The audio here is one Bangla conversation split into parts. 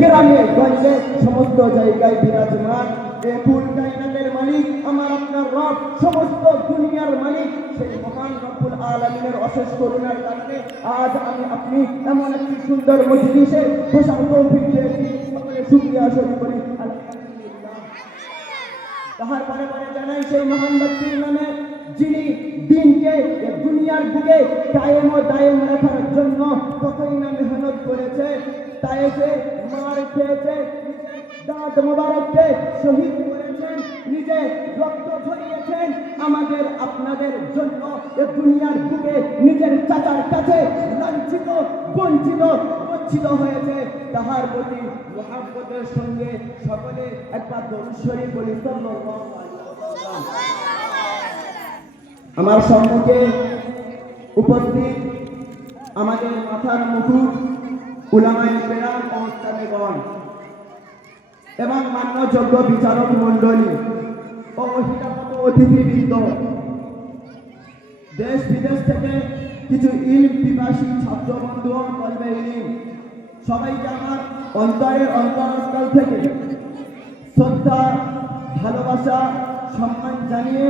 গ্রামে গঞ্জে সমস্ত জায়গায় বিরাজমান কুল কায়নাতের মালিক আমার আপনার রব, সমস্ত দুনিয়ার মালিক সেই মহান রব্বুল আলামিনের অশেষ করুণার কারণে আজ আমি আপনি এমন একটি সুন্দর মজলিসে বসার তৌফিক পেয়েছি। সকলে শুকরিয়া শরীফ করি আলহামদুলিল্লাহ। তাহার পরে জানাই সেই মহান ব্যক্তির নামে যিনি দিনকে দুনিয়ার বুকে কায়েম ও দায়েম রাখার জন্য কতই না মেহনত করেছে, তায়েফে মার খেয়েছে, দাঁত মোবারককে শহীদ করেছেন, নিজে রক্ত ঝরিয়েছেন আমাদের আপনাদের জন্য। এ দুনিয়ার বুকে নিজের চাচার কাছে লাঞ্ছিত বঞ্চিত বঞ্চিত হয়েছে। তাহার প্রতি মুহাব্বতের সঙ্গে সকলে একবার দরুদ শরীফ বলি সাল্লাল্লাহু আলাইহি ওয়াসাল্লাম। আমার সম্মুখে উপস্থিত আমাদের মাথার মুকুট উলামায়ে কেরাম ও ওস্তাদেগণ এবং মান্যযোগ্য বিচারক মণ্ডলী ও মহিলাগত অতিথিবৃন্দ, দেশ বিদেশ থেকে কিছু ইলম পিপাসী ছাত্র বন্ধু ও তলবে ইলম, সবাইকে আমার অন্তরের অন্তরস্থল থেকে শ্রদ্ধা, ভালোবাসা, সম্মান জানিয়ে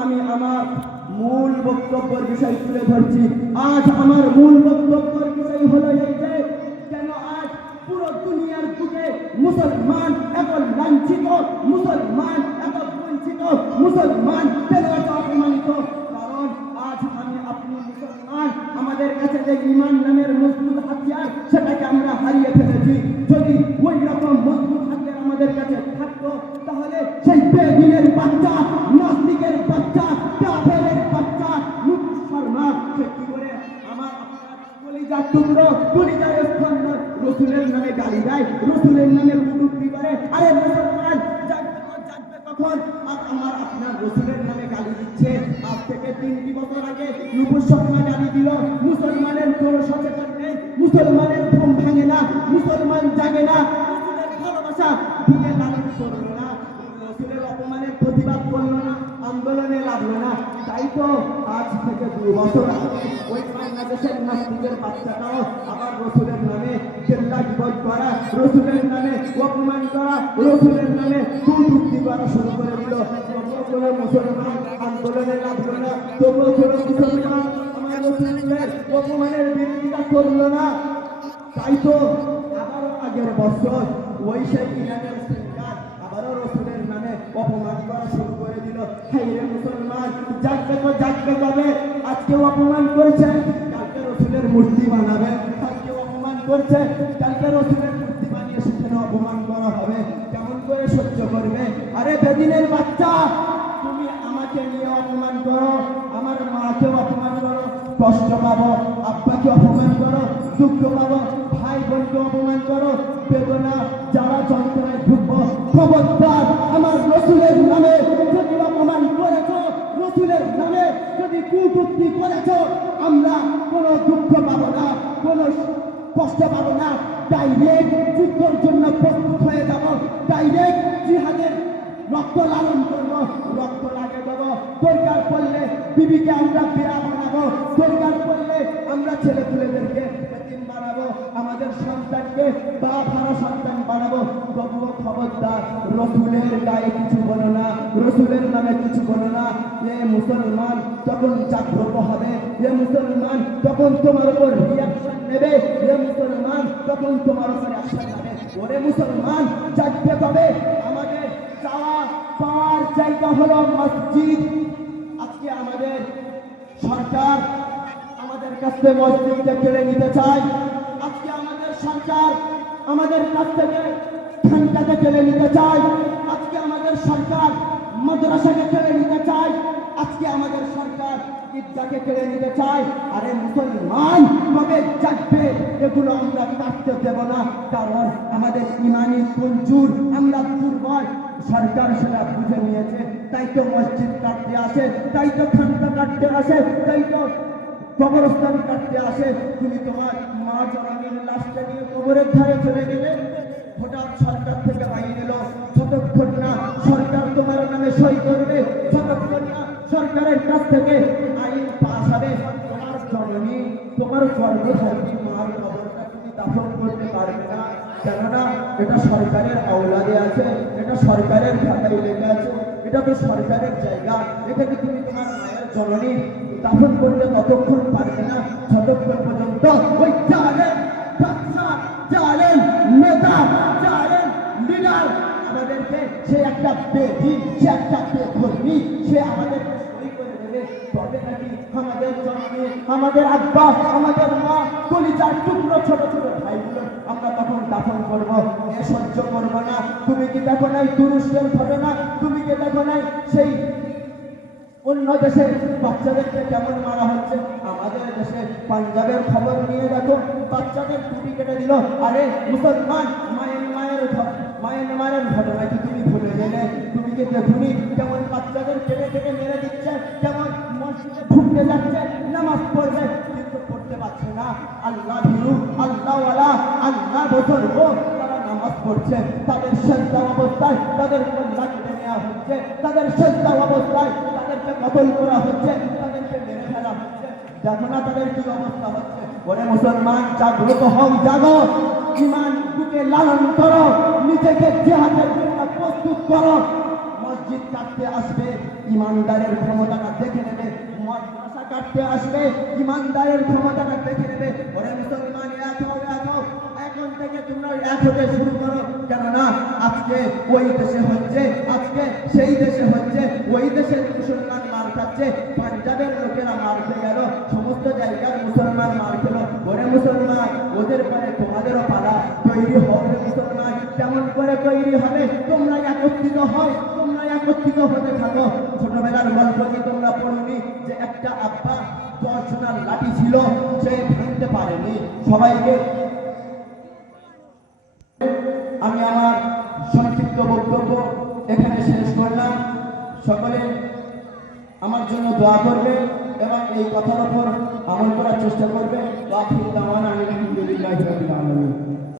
আমি আমার মূল বক্তব্যের বিষয় তুলে ধরছি। আজ আমার মূল বক্তব্যের বিষয় হলো এই যে কেন আজ পুরো দুনিয়ার বুকে মুসলমান এত লাঞ্ছিত, মুসলমান এত বঞ্চিত, মুসলমান কেন এত অপমানিত? কারণ আজ আমি আপনি মুসলমান, আমাদের কাছে যে ঈমান নামের মজবুত হাতিয়ার সেটাকে আমরা হারিয়ে ফেলেছি। যদি ওই রকম মজবুত হাতিয়ার আমাদের কাছে থাকতো তাহলে সেই বেদিনের বাচ্চা, নাস্তিকের বাচ্চা, কাফেরের বাচ্চা নুপুর শর্মা সে কি করে আমার আপনার কলিজার টুকরো, কলিজার স্পন্দ রসুলের নামে গালি দেয়, রসুলের নামে কুটুক্তি করে। আরে মুসলমান জাগবে কখন? আর আমার আপনার রসুলের নামে গালি দিচ্ছে। আজ থেকে 3টি বছর আগে নুপুর শর্মা গালি দিল। মুসলমানের কোনো সচেতন নেই, মুসলমানের ঘুম ভাঙে না, মুসলমান জাগে না, রসুলের ভালোবাসা বুকে লালন করলো না, রসুলের অপমানের প্রতিবাদ করলো না, আন্দোলনে লাগলো না। তাই তো আজ থেকে 2 বছর আগে ওই বাংলাদেশের নাস্তিকের বাচ্চাটাও আবার রসুলের নামে চিন্তা বিপদ করা, রসুলের নামে অপমান করা, রসুলের নামে কুটুক্তি করা শুরু করে দিল। তবুও কোনো মুসলমান আন্দোলনে লাগলো না, তবুও কোনো মুসলমান আমার রসুলের অপমানের বিরোধিতা করলো না। তাই তো আবারও আগের বছর ওই সেই ইরানের সেন্টার আবারও রসুলের নামে অপমান করা শুরু করে দিল। হাই রে মুসলমান, জাগবে তো জাগবে কবে? আজকে অপমান করেছে, কালকে রসুলের মূর্তি বানাবে। আজকে অপমান করছে, কালকে রসুলের মূর্তি বানিয়ে সেখানে অপমান করা হবে। কেমন করে সহ্য করবে? আরে বেদিনের বাচ্চা, তুমি আমাকে নিয়ে অপমান করো, আমার মাকে অপমান করো, কষ্ট পাবো, আব্বাকে অপমান করো, দুঃখ পাবো, ভাই বোনকে অপমান করো, বেদনা যারা যন্ত্রণায় ভুগবো। খবরদার, আমার রসুলের নামে যদি অপমান করেছ, রসুলের নামে যদি কুটুক্তি করেছ, আমরা কোনো দুঃখ পাবো না, কোনো কষ্ট পাবো না। ডাইরেক্ট যুদ্ধের জন্য প্রস্তুত হয়ে যাব, ডাইরেক্ট জিহাদের রক্ত লালন করবো, রক্ত লাগে দেবো। দরকার পড়লে বিবিকে আমরা বেড়া বানাবো, দরকার পড়লে আমরা ছেলে পুলেদেরকে এতিম বানাবো, আমাদের সন্তানকে বাপ হারা সন্তান বানাবো। তবুও খবরদার, রসুলের গায়ে কিছু বলো না, রসুলের নামে কিছু বলো না। এ মুসলমান তখন জাগ্রত হবে, এ মুসলমান তখন তোমার উপর রিয়াকশন নেবে, এ মুসলমান তখন তোমার উপর অ্যাকশন নেবে। ওরে মুসলমান, জাগতে হবে। আমাদের চাওয়া পাওয়ার জায়গা হলো মসজিদ। আজকে আমাদের সরকার আমাদের কাছ থেকে মসজিদকে কেড়ে নিতে চায়। আজকে আমাদের সরকার আমাদের কাছ থেকে খানকাকে কেড়ে নিতে চায়। আজকে আমাদের সরকার মাদ্রাসাকে কেড়ে নিতে চায়। আজকে আমাদের সরকার ঈদগাহকে কেড়ে নিতে চায়। আরে মুসলমান কবে জাগবে? এগুলো আমরা কাটতে দেব না, কারণ আমাদের ইমানি কঞ্জুর, আমরা দুর্বল। সরকার সেটা বুঝে নিয়েছে, তাই তো মসজিদ কাটতে আসে, তাই তো খানকা কাটতে আসে, তাই তো কবরস্থান কাটতে আসে। তুমি তোমার মা জননীর লাশটা নিয়ে কবরের ধারে চলে গেলে, হঠাৎ সরকার থেকে আইন এলো, যতক্ষণ না সরকার তোমার নামে সই করবে, যতক্ষণ না সরকারের কাছ থেকে আইন পাস হবে, তোমার জননী, তোমার গর্ভধারিণী মার কবরটা তুমি দাফন করতে করতে পারবে না, কেননা এটা সরকারের আওলাদে আছে, এটা সরকারের খাতায় লেখা আছে, এটা তো সরকারের জায়গা। এখানে তুমি তোমার মায়ের জননী দাফন করতে ততক্ষণ পারবে না যতক্ষণ পর্যন্ত ওই জালেম বাদশা, জালেম নেতা, জালেম লিডার আমাদেরকে সে একটা বেদিন, সে একটা বেধর্মী, সে আমাদের সই করে দেবে, তবে নাকি আমাদের জননী, আমাদের আব্বা, আমাদের মা, কলিজার টুকরো ছোট ছোট ভাইগুলো আমরা তখন দাফন করবো। এ সহ্য করবো না। তুমি কি দেখো নাই তুরস্কের ঘটনা? তুমি কি দেখো নাই সেই অন্য দেশে বাচ্চাদেরকে কেমন মারা হচ্ছে? আমাদের দেশে পাঞ্জাবের খবর নিয়ে দেখো, বাচ্চাদের টুপি কেটে দিল। আরে মুসলমান, মায়ের ঘটনা কি তুমি ভুলে গেলে? তুমি কি দেখুনি কেমন বাচ্চাদের কেটে কেটে মেরে দিচ্ছে, কেমন মসজিদে ঢুকতে যাচ্ছে, নামাজ পড়বে কিন্তু পড়তে পারছে না। আল্লাহ ভীরু, আল্লাহওয়ালা, আল্লাহ বুজুর্গ তারা নামাজ পড়ছে, তাদের সেজদা অবস্থায় তাদের কল্যাণ কেটে নেওয়া হচ্ছে, তাদের সেজদা অবস্থায় তাদেরকে কতল করা হচ্ছে, তাদেরকে মেরে ফেলা হচ্ছে। দেখো না তাদের কি অবস্থা হচ্ছে। ওরে মুসলমান, জাগ্রত হও, জাগো, ঈমান বুকে লালন করো, নিজেকে জিহাদের জন্য প্রস্তুত করো। মসজিদ কাটতে আসবে, ইমানদারের ক্ষমতাটা দেখে নেবে। মাদ্রাসা কাটতে আসবে, ইমানদারের ক্ষমতাটা দেখে নেবে। ওরে মুসলমান, এক হও, এক হও। এখন থেকে তোমরা এক হতে শুরু করো, কেননা আজকে ওই দেশে হচ্ছে, আজকে সেই দেশে হচ্ছে, ওই দেশের মুসলমান মার খাচ্ছে, পাঞ্জাবের লোকেরা মার খেয়ে গেল, সমস্ত জায়গার মুসলমান মার খেলো। ওরে মুসলমান, ওদের পরে তোমাদেরও পালা, তৈরি হবে মুসলমান। কেমন করে তৈরি হবে? তোমরা একত্রিত হও, তোমরা একত্রিত হতে থাকো। ছোটবেলার গল্প কি তোমরা পড়নি যে একটা আব্বা 10 জনের লাঠি ছিল, সে ভাঙতে পারেনি সবাইকে? আমি আমার সংক্ষিপ্ত বক্তব্য এখানে শেষ করলাম। সকলে আমার জন্য দোয়া করবে এবং এই কথার উপর আমল করার চেষ্টা করবে। আলহামদুলিল্লাহি রাব্বিল আলামিন।